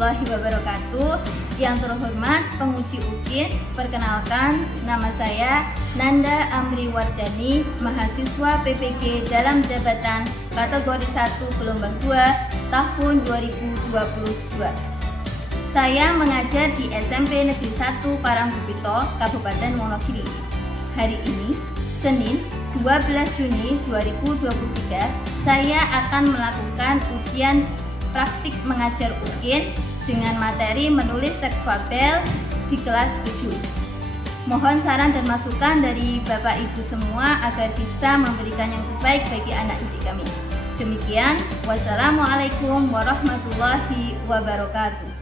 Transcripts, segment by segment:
warahmatullahi wabarakatuh. Yang terhormat penguji UKIN, perkenalkan nama saya Nanda Amri Wardani, mahasiswa PPG dalam jabatan kategori 1 gelombang 2 tahun 2022. Saya mengajar di SMP Negeri 1 Parangbupito, Kabupaten Wonogiri. Hari ini, Senin 12 Juni 2023, saya akan melakukan ujian praktik mengajar UKIN dengan materi menulis teks fabel di kelas 7. Mohon saran dan masukan dari Bapak Ibu semua agar bisa memberikan yang terbaik bagi anak didik kami. Demikian, wassalamualaikum warahmatullahi wabarakatuh.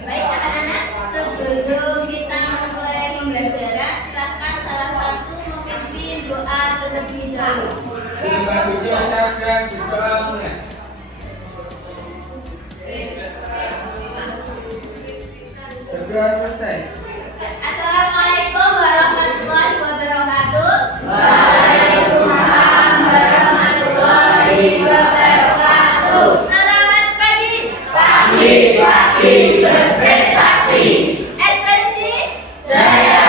Baik anak-anak, sebelum kita mulai pembelajaran, silakan salah satu memimpin doa terlebih dahulu. Assalamualaikum warahmatullahi wabarakatuh. Waalaikumsalam warahmatullahi wabarakatuh. Selamat pagi. Pagi berprestasi. Ekspansi. Saya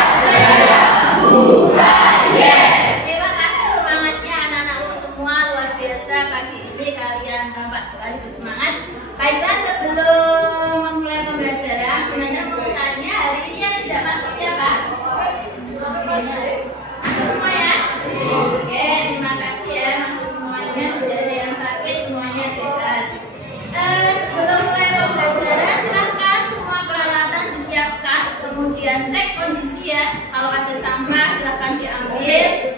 bukan yes. Terima kasih semangatnya anak-anakku semua, luar biasa. Pagi ini kalian tampak sekali bersemangat. Baiklah, sebelum memulai pembelajaran, Bunda mau tanya, hari ini yang tidak masuk siapa? Masuk semua ya? Oke, terima kasih ya, masuk semuanya. Tidak ada yang sakit, semuanya sehat. Sebelum mulai pembelajaran, silahkan semua peralatan disiapkan, kemudian cek kondisi ya. Kalau ada sampah silahkan diambil,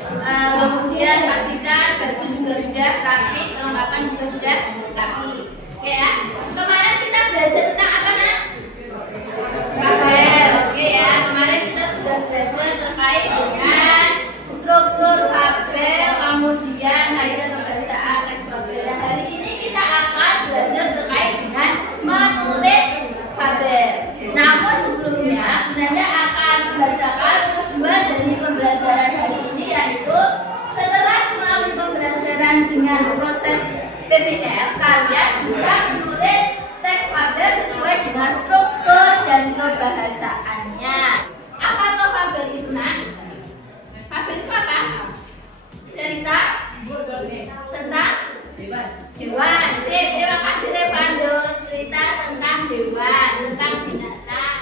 kemudian pastikan baju juga sudah rapi, perlengkapan juga sudah rapi. Oke ya. Kemarin kita belajar tentang apa nak? Fabel. Oke ya. Kemarin kita sudah belajar terkait dengan struktur fabel, kemudian kaidah kebahasaan teks fabel. Dan hari ini kita akan belajar terkait dengan menulis fabel. Namun sebelumnya, Nanda akan membacakan tujuan dari pembelajaran hari ini, yaitu setelah melalui pembelajaran dengan proses PBL, kalian bisa menulis teks fabel sesuai dengan struktur dan kebahasaannya. Apa tuh fabel itu nak? Fabel itu apa? Cerita tentang hewan. Sip, terima kasih Revando. Cerita tentang hewan, tentang binatang.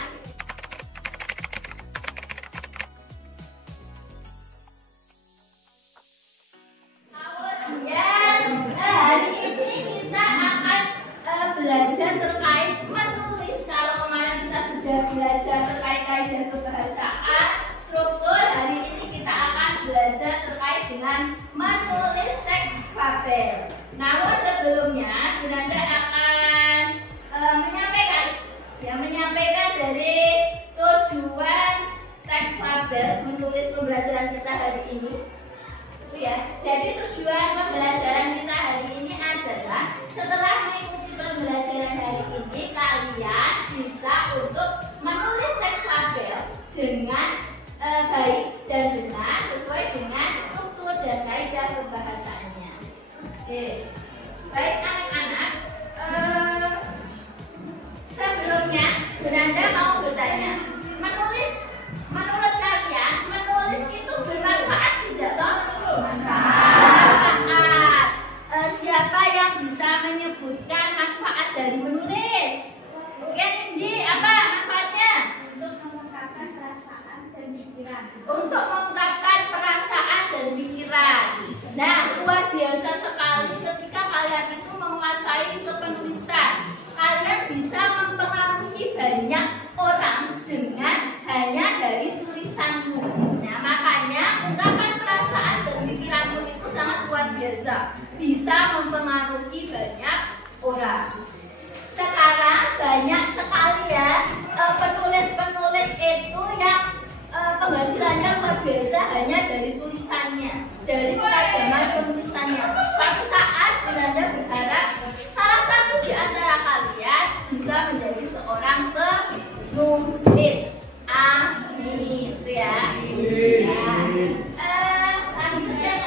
Kemudian hari ini kita akan belajar terkait menulis. Kalau kemarin kita sudah belajar terkait kaidah kebahasaan, struktur, hari ini kita akan belajar terkait dengan menulis teks fabel. Namun sebelumnya, Bunda akan menyampaikan dari tujuan teks fabel menulis pembelajaran kita hari ini. Ya, jadi tujuan pembelajaran kita hari ini adalah setelah mengikuti pembelajaran hari ini, kalian bisa untuk menulis teks fabel dengan baik dan benar sesuai dengan struktur dan kaidah kebahasaannya. Oke, baik anak-anak. Sebelumnya, Bunda mau bertanya, menurut kalian menulis itu bermanfaat tidak toh? Manfaat. Siapa yang bisa menyebutkan manfaat dari menulis? Oke, Indi, apa manfaatnya? Untuk mengungkapkan perasaan dan pikiran. Untuk mengungkapkan perasaan dan pikiran. Nah, luar biasa sekali ketika kalian itu menguasai kepenulisan. Kalian bisa mempengaruhi banyak orang dengan hanya dari tulisanmu. Nah, makanya ungkapan perasaan dan pikiranmu itu sangat luar biasa, bisa mempengaruhi banyak orang. Sekarang banyak sekali ya penulis-penulis itu yang penghasilannya luar biasa hanya dari tulisannya, dari ketajaman penulisannya. Suatu saat Bunda berharap salah satu di antara kalian bisa menjadi seorang penulis. Amin, itu ya. Lanjut ya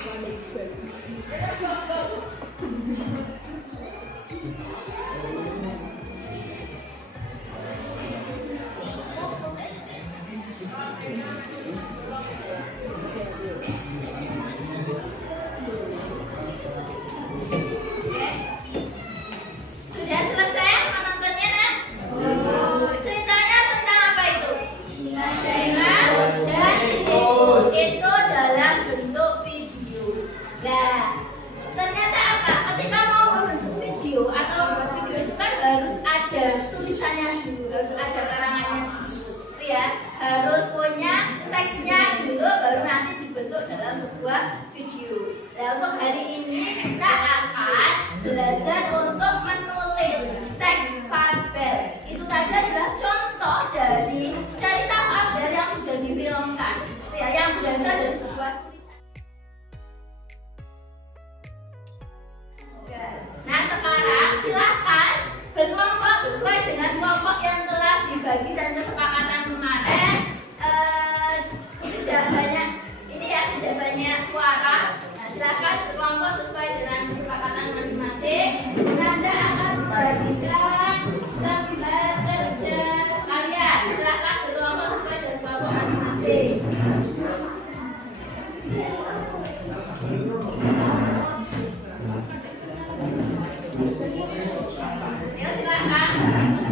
Sudah selesai menontonnya, Nak? Ceritanya tentang apa itu? Adalah dan itu dalam bentuk video. Nah, ternyata apa? Ketika mau membentuk video atau membuat video itu kan harus ada tulisannya dulu, harus ada karangannya dulu, ya. Harus punya teksnya dulu, baru nanti dibentuk dalam sebuah video. Nah, untuk hari ini kita akan belajar untuk menulis teks fabel. Itu tadi adalah contoh dari cerita fabel yang sudah difilmkan, ya, yang berasal dari sebuah tulisan. Nah, sekarang silahkan berkelompok sesuai dengan kelompok yang telah dibagi dan kesepakatan kemarin. Ini tidak banyak, ini ya, tidak banyak suara. Nah, silahkan berkelompok sesuai dengan kesepakatan masing-masing. Nanda akan membagikan lembar kerja kalian. Silahkan berkelompok sesuai dengan kelompok masing-masing. Ya, silakan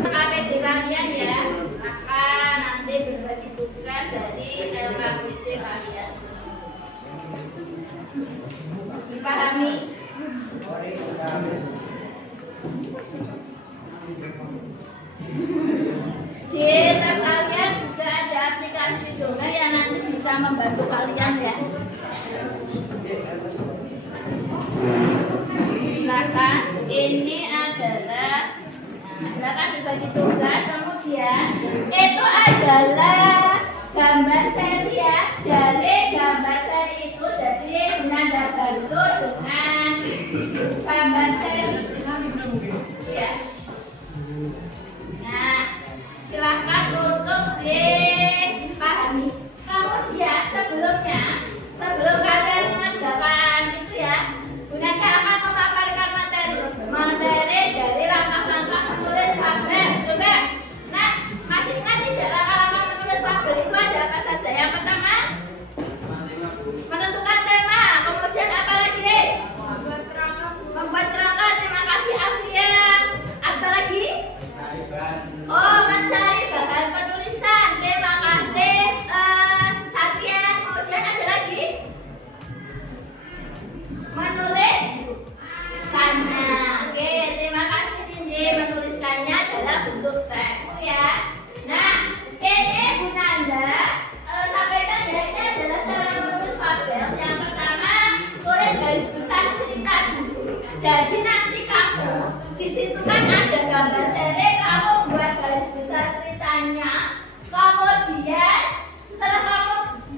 KPD kalian ya, akan nanti berbagi tugas dari LKPD kalian. Dipahami? Di tab kalian juga ada aplikasi dongeng yang nanti bisa membantu kalian ya. Silakan, ini adalah, nah, silakan dibagi tugas. Kemudian itu adalah gambar seri ya. Dari gambar seri itu jadi Nanda bantu dengan gambar seri ya. Nah, silakan untuk dipahami. Kemudian sebelum kalian mengerjakan itu ya, Nanda akan memaparkan materi dari langkah-langkah menulis fabel. Coba, nah, masih ingat tidak langkah-langkah menulis fabel itu ada apa saja? Yang pertama, menentukan tema. Kemudian apa lagi? Membuat kerangka. Terima kasih Afia. Apa lagi? Oh, mencari bahan penulisan. Terima kasih Satya. Kemudian ada lagi? Menulis sana. Oke, terima kasih Nindi, menuliskannya dalam bentuk teks ya. Nah, ini Bu Nanda sampaikan ya, ini adalah cara menulis fabel. Yang pertama, tulis garis besar cerita dulu. Jadi nanti kamu di situ kan ada gambar seri, kamu buat garis besar ceritanya. Kemudian setelah kamu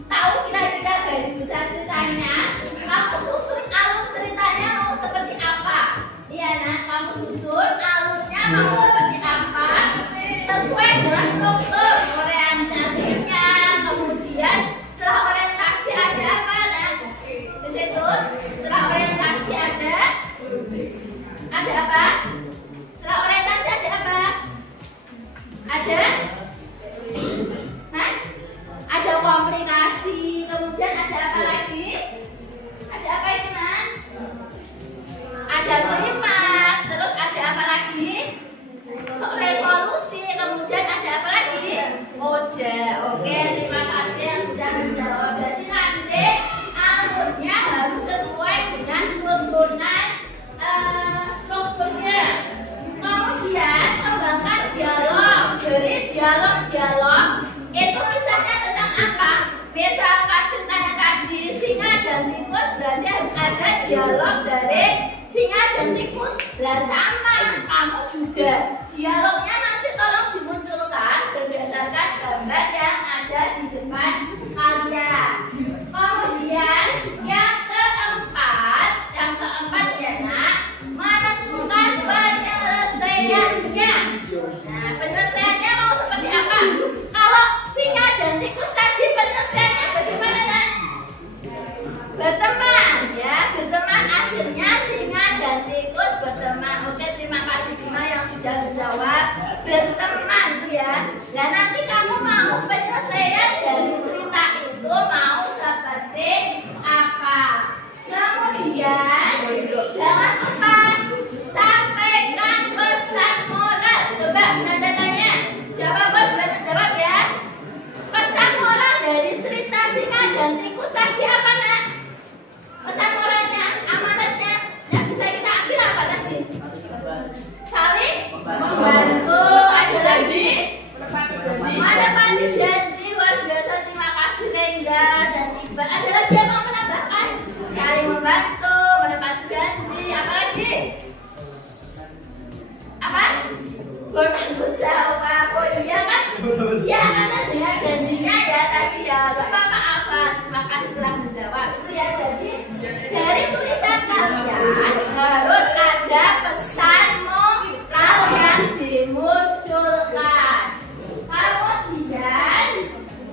tahu kira-kira garis besar ceritanya, kamu susun alur ceritanya mau seperti apa. Iya, nah, kamu susun alurnya mau seperti apa sesuai dengan struktur orientasinya. Kemudian setelah orientasi ada apa? Nah, di situ setelah orientasi ada apa? Setelah orientasi ada apa? Ada? Hah? Ada komplikasi. Kemudian ada apa lagi? Ada apa itu, Nan? Ada klimaks. Terus ada apa lagi? Resolusi. Kemudian ada apa lagi? Oke, terima kasih yang sudah menjawab. Jadi nanti alurnya harus sesuai dengan susunan strukturnya. Kemudian kembangkan dialog. Dari dialog itu misalnya tentang apa? Misalkan ceritanya tadi singa dan tikus, berarti harus ada dialog dari singa dan tikus. Lah sama, kamu juga dialognya nanti tolong dimunculkan berdasarkan gambar yang ada di depan kalian. Kemudian yang keempat ya nak, menentukan penyelesaiannya. Nah, penyelesaiannya mau seperti apa? Kalau singa dan tikus tadi penyelesaiannya bagaimana, nak? Berteman. berteman ya, berteman. Akhirnya singa dan tikus berteman. Oke, terima kasih Bima yang sudah menjawab berteman ya. Dan nanti kamu mau penyelesaian dari cerita itu mau seperti apa? Kemudian jangan lupa sampaikan pesan moral. Coba Nanda tanya, siapa boleh jawab ya? Pesan moral dari cerita singa dan tikus tadi apa nak? Pesan moralnya, amanatnya yang bisa kita ambil apa tadi? Saling membantu. Ada lagi? Menepati janji. Luar biasa, terima kasih Rengga dan Iqbal. Ada lagi yang mau menambahkan? Saling membantu, menepati janji. Apa lagi? Apa? Bertanggung jawab. Oh iya kan? Ya, karena dengan janjinya ya tadi ya. Gak apa-apa apa. Terima kasih telah menjawab. Itu ya, jadi dari tulisan kalian harus ada pesan moral yang dimunculkan. Kemudian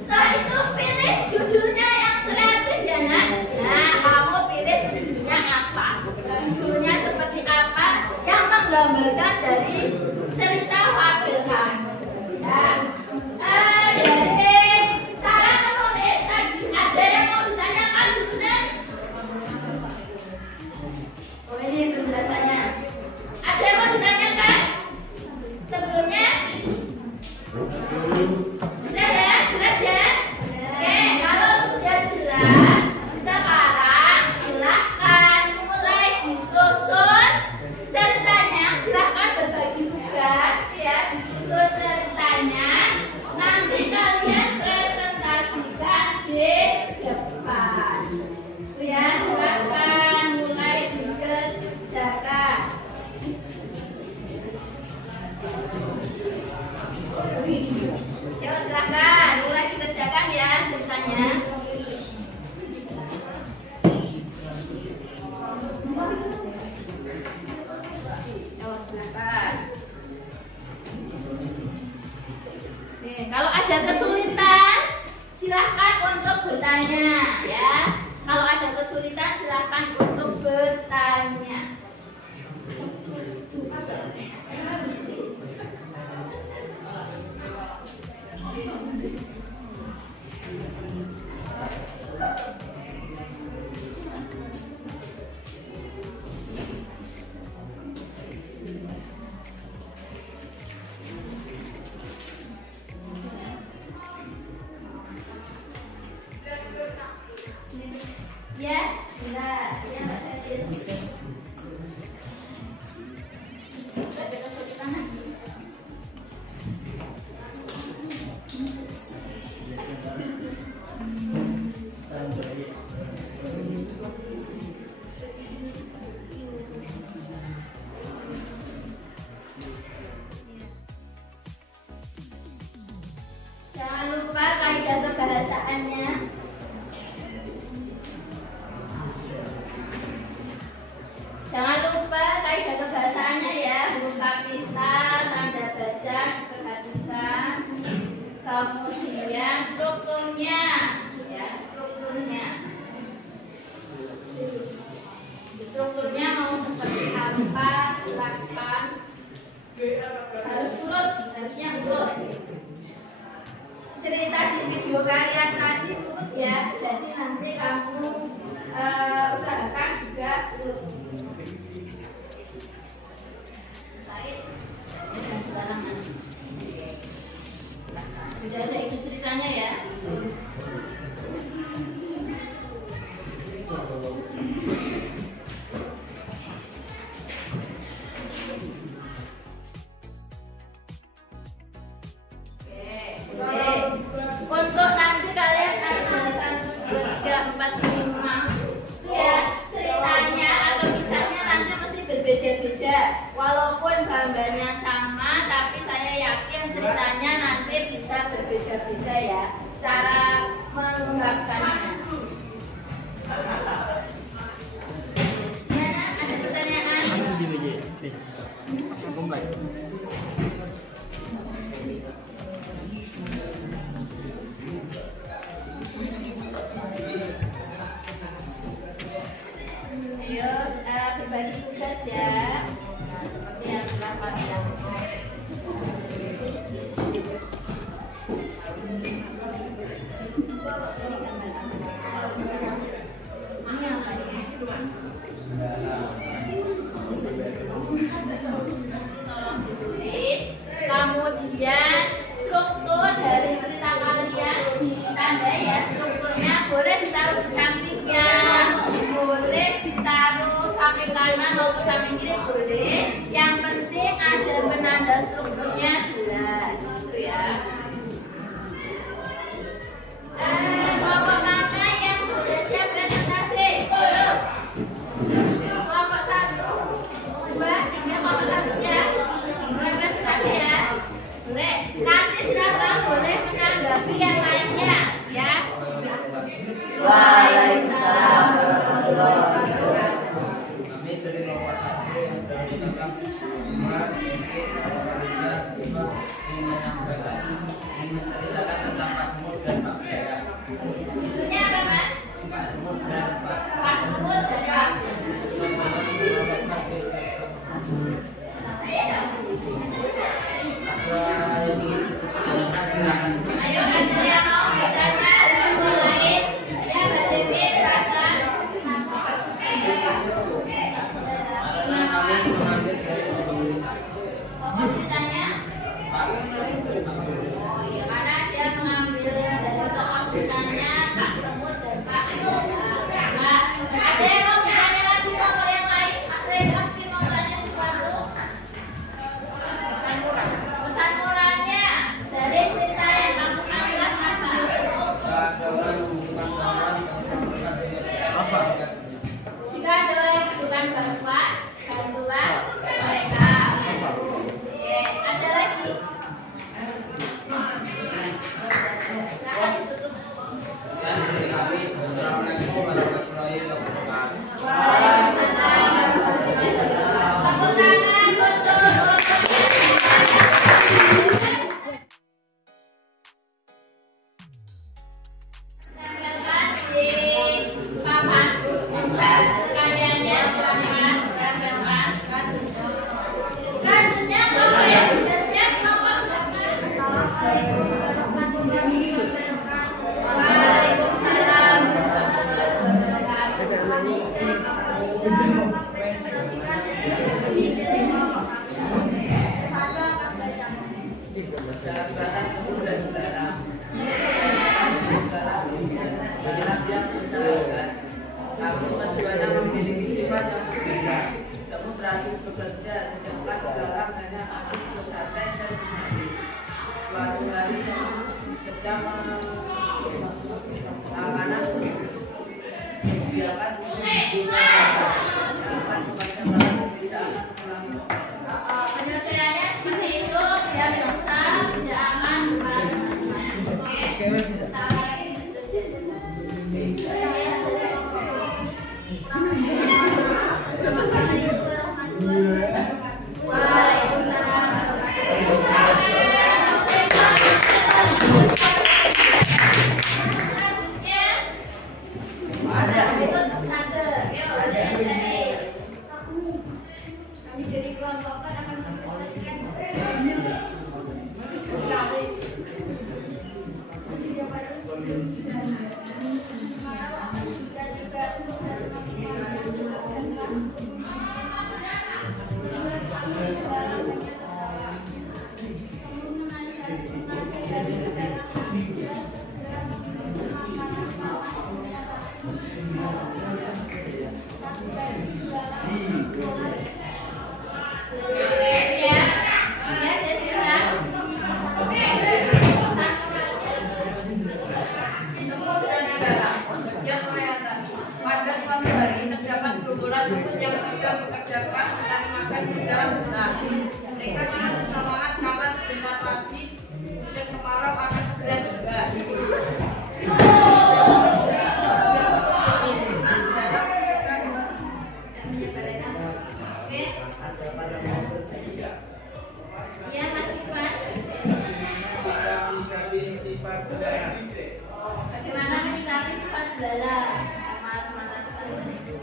setelah itu pilih judulnya yang kreatif ya nak. Nah, kamu pilih judulnya apa? Judulnya seperti apa yang menggambarkan dari cerita fabel kamu ya. Dari cara menulis tadi ada yang mau ditanyakan dulu? Oh, ini penjelasannya. Ada yang mau ditanyakan sebelumnya? Sudah ya? Jelas ya? Oke, kalau sudah jelas, sekarang silahkan mulai disusun ceritanya. Silahkan berbagi tugas ya, disusun ceritanya. Nanti kalian presentasikan di depan. Ya, silahkan mulai dikerjakan. Yuk silahkan mulai dikerjakan ya ceritanya. Yuk silahkan. Nih, kalau ada kesulitan silahkan untuk bertanya ya. Kalau ada kesulitan silahkan untuk bertanya. Ya, sudah. Ya, Mbak Sadil. Ada kesulitan lagi. Jangan lupa kaidah kebahasaannya. Jangan lupa kaidah kebahasaannya ya, huruf kapital, tanda baca perhatikan, kemudian strukturnya, ya strukturnya. Strukturnya mau seperti apa? Silakan. Harus urut, harusnya urut. Cerita di video kalian tadi urut ya, jadi nanti kamu usahakan juga urut. Sudah ada itu ceritanya ya. Untuk nanti kalian ada 1, 2, 3, 4, 5 ya, ceritanya atau kisahnya nanti mesti berbeda-beda. Walaupun gambarnya sama, tapi saya yakin ceritanya nanti bisa berbeda-beda ya, cara mengungkapkannya. Ayo berbagi tugas ya. Seperti yang telah kalian. Ini apa ya? Tolong ditulis. Kemudian struktur dari cerita kalian ditandai ya. Strukturnya boleh ditaruh di sampingnya, boleh ditaruh samping kanan maupun samping kiri boleh. Yang penting ada penanda strukturnya jelas, gitu ya. Kelompok mana yang sudah siap presentasi? Kelompok 1, 2, 3, kelompok 1 siap. Mulai presentasi ya. Boleh. Nanti silakan boleh menanggapi yang lainnya ya. Waalaikumsalam warahmatullahi wabarakatuh. Kami dari nomor 1 yang sudah ditangkap semua ingin menyampaikan, ingin menceritakan tentang Pak Semut dan Pak Bera. Judulnya apa Mas? Pak Semut dan Pak Pak Semut dan Pak Ayo ada yang mau bicara dimulai. Ya Mbak Dewi silakan. Apa ceritanya? Oh iya, karena dia mengambil dari tokoh ceritanya Pak Semut dan Pak Bera. Nah, ada yang mau bertanya lagi tokoh yang lain? Mas Reza mungkin mau tanya sesuatu? Pesan moralnya dari cerita yang kamu angkat apa? Jika ada orang yang membutuhkan bantuan, bantulah mereka. Oke, ada lagi? Silakan ditutup. Waalaikumsalam warahmatullahi wabarakatuh. Tepuk tangan untuk tempelkan di papan karyanya bagaimana ditempelkan. Selanjutnya kalau yang sudah siap nomor berapa? Waalaikumsalam warahmatullahi Kamu masih banyak memiliki sifat yang berbeda. Kamu terakhir bekerja, sedangkan sekarang hanya aktif bersantai dan bermain. Suatu hari kamu sedang amanah biarkan akan membaca bahasa tidak akan mengulangi. penyelesaiannya seperti itu, biar bisa tidak akan kemana-mana. Oke. Waalaikumsalam kami dari kelompok akan mempresentasikan pada suatu hari terdapat gerombolan semut yang sudah bekerjakan mencari makan di dalam hutan. Mereka sangat bersemangat karena sebentar lagi musim kemarau akan segera tiba. Ya Mas Ivan. Bagaimana menyikapi sifat belalang? Malas-malasan itu.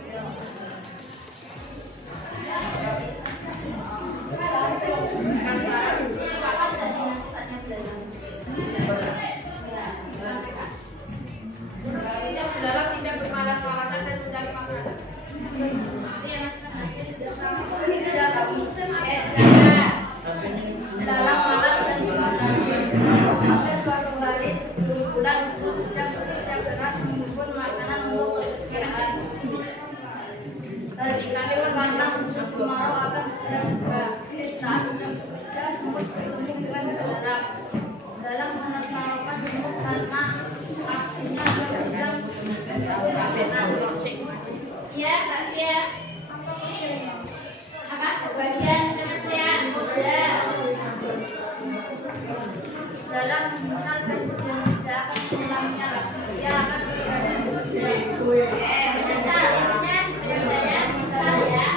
musim kemarau akan segera tiba. Saat kita semut bertumbuhan bergerak dalam menertawakan semut karena aksinya sedang Iya, Kak Tia. Apa? Bagian dengan saya udah. dalam misal dan tidak akan mengulangi syarat. Dia akan berada di Misal ini saya misal ya.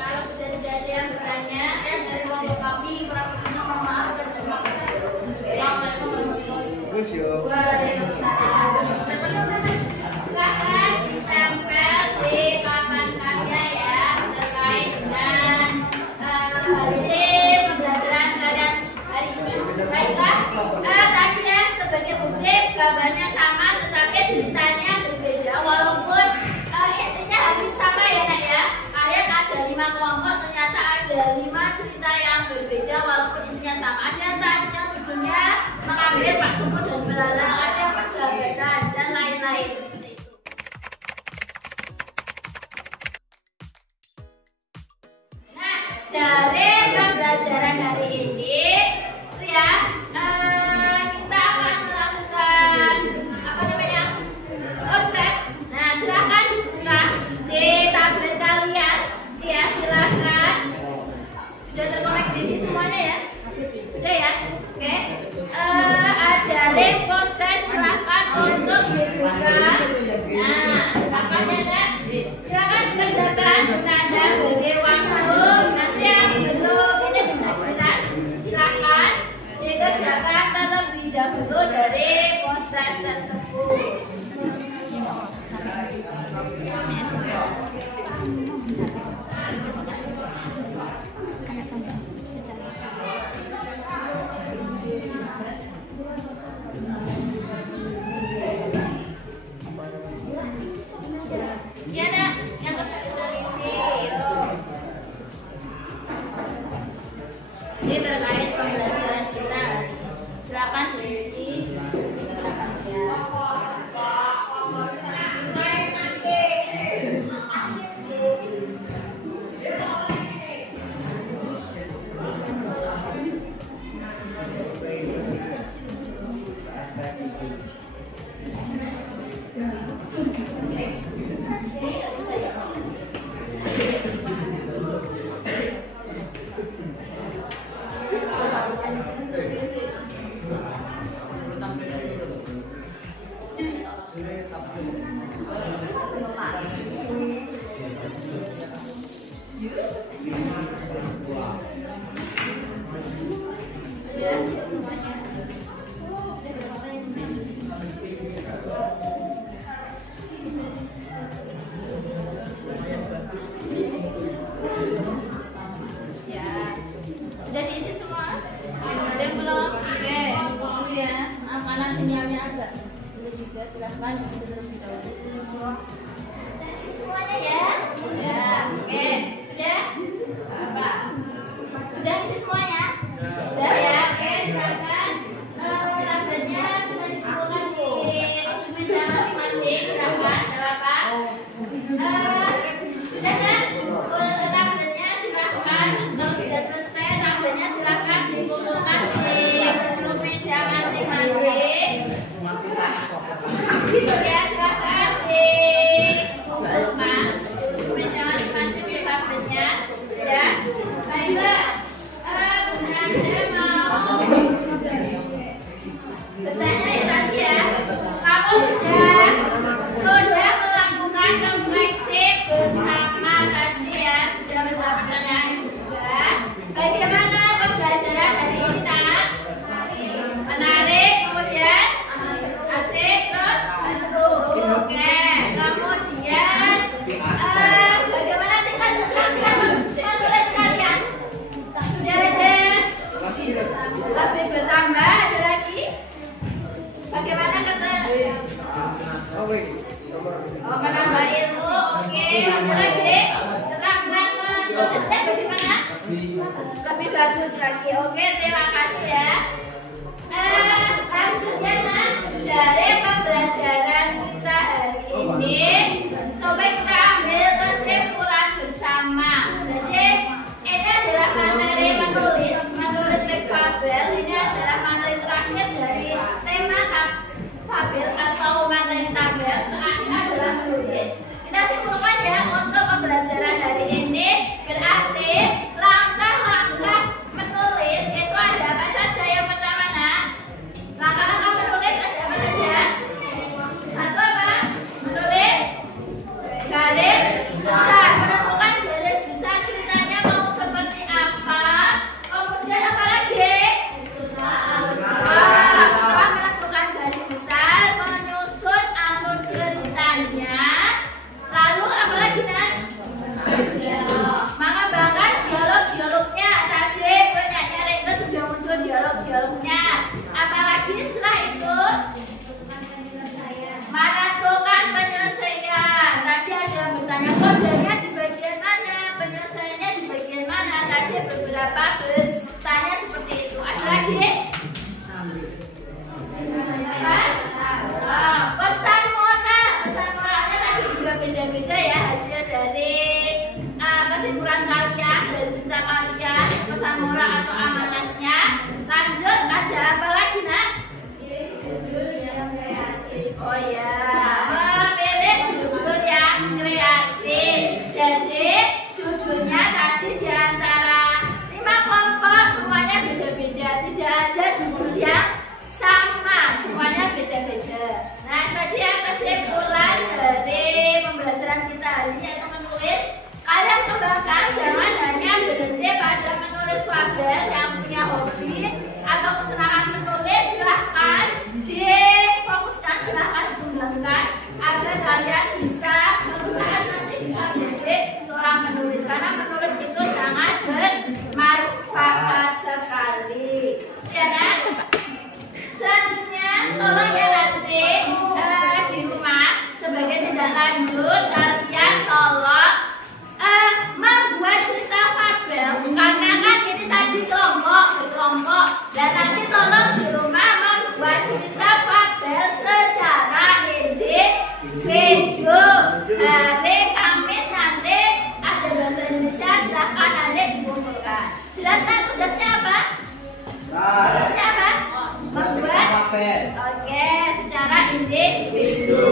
Kalau sudah tidak ada yang bertanya, dari kelompok kami merapikan mohon maaf dan terima kasih. Assalamualaikum warahmatullahi Waalaikumsalam. Silakan ditempel di papan karya ya terkait dengan hasil pembelajaran kalian hari ini. Baiklah, tadi ya sebagai bukti gambarnya sama tetapi ceritanya berbeda walaupun intinya hampir sama ya Nak ya. Kalian ada 5 kelompok ternyata ada 5 cerita yang berbeda walaupun intinya sama. Ada yang tadinya judulnya mengambil Pak Sumut dan Belalang, ada yang persahabatan dan lain-lain. Nah, dari pembelajaran hari ini itu ya kita akan melakukan apa namanya proses. Nah, silakan dibuka di tablet kalian ya, silakan. Sudah terkoneksi semuanya ya? Sudah ya? Oke. Ada link proses, silakan untuk dibuka. Nah, silakan ya Nak. Silakan kerjakan Nanda bagi waktu. Nanti yang belum ini bisa silakan dikerjakan terlebih dahulu dari proses tersebut. Ya Nak, yang terkait ini terkait pembelajaran kita. Silakan diisi. Sudah diisi semua? Ada yang belum? Oke, tunggu ya. Karena sinyalnya agak sulit juga. Silahkan terlebih dahulu. Semuanya ya? Ya, oke. Sudah? Apa? Sudah isi semuanya? Sudah ya? Oke, silakan. Tabelnya bisa dikumpulkan di meja masing-masing. Silakan. Silakan. Sudah kan? Tabelnya silakan. Kalau sudah selesai, tabelnya silakan dikumpulkan di meja masing-masing. Ya, silakan dikumpulkan meja masing-masing di tabelnya. Ya, baiklah. Bunda mau bertanya ya tadi ya. Kamu sudah melakukan refleksi bersama tadi ya, sudah menjawab pertanyaan juga. Bagaimana pembelajaran hari ini Nak? Menarik, kemudian asik, terus seru. Oke, kemudian bagaimana tingkat keterampilan menulis kalian? Sudah ada? Lebih bertambah, ada lagi? Bagaimana kata? Oh, menambah ilmu, oke. Ada lagi? Keterampilan menulisnya bagaimana? Lebih bagus lagi, oke. Terima kasih ya. Lanjutnya Nak, dari pembelajaran kita hari ini, coba kita ambil kesimpulan. Kodenya di bagian mana? Penyelesaiannya di bagian mana? Tadi beberapa bertanya seperti itu. Ada lagi? Pesan moralnya tadi juga beda-beda ya, hasil dari kesimpulan kalian, dari cerita kalian, pesan moral atau amanatnya. Lanjut, ada apa lagi nak? Judul yang kreatif. Oh ya, memilih judul yang kreatif. Jadi judulnya tadi diantara 5 kelompok semuanya beda-beda, tidak ada judul yang sama, semuanya beda-beda. Nah, tadi yang kesimpulan dari pembelajaran kita hari ini yaitu menulis. Kalian kembangkan, jangan hanya berhenti pada menulis fabel. Yang punya hobi atau kesenangan menulis, silahkan difokuskan, silahkan dikembangkan agar kalian bisa berusaha nanti bisa menjadi seorang menulis, karena menulis itu sangat bermanfaat sekali. Ya kan? Selanjutnya, tolong ya nanti di rumah sebagai tindak lanjut kalian tolong membuat cerita fabel, karena kan ini tadi berkelompok, dan nanti tolong di rumah membuat cerita fabel secara individu. Hari Kamis nanti ada bahasa Indonesia, silahkan nanti dikumpulkan. Jelaskan tugasnya apa? Tugasnya apa? Membuat oke, secara individu.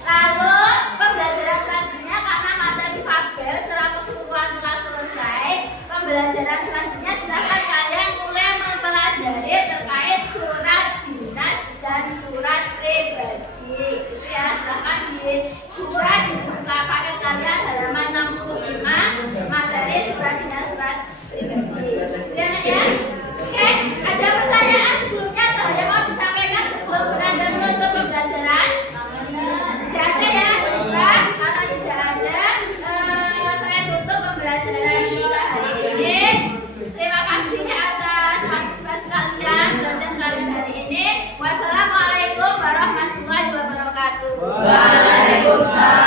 Lalu pembelajaran selanjutnya, karena materi fabel 110-an telah selesai, pembelajaran selanjutnya silakan kalian mulai mempelajari terkait surat dinas dan surat pribadi. Ya, silakan dibuka pada kalian halaman 65 materi surat dinas surat pribadi. Ya. Oke, ada pertanyaan sebelumnya atau ada mau disampaikan sebelum Nanda menutup pembelajaran? Tidak ada ya, karena tidak ada, saya tutup pembelajaran kita hari ini. Terima kasih atas partisipasi kalian, belajar kalian hari ini. Wassalamualaikum warahmatullahi wabarakatuh. Waalaikumsalam.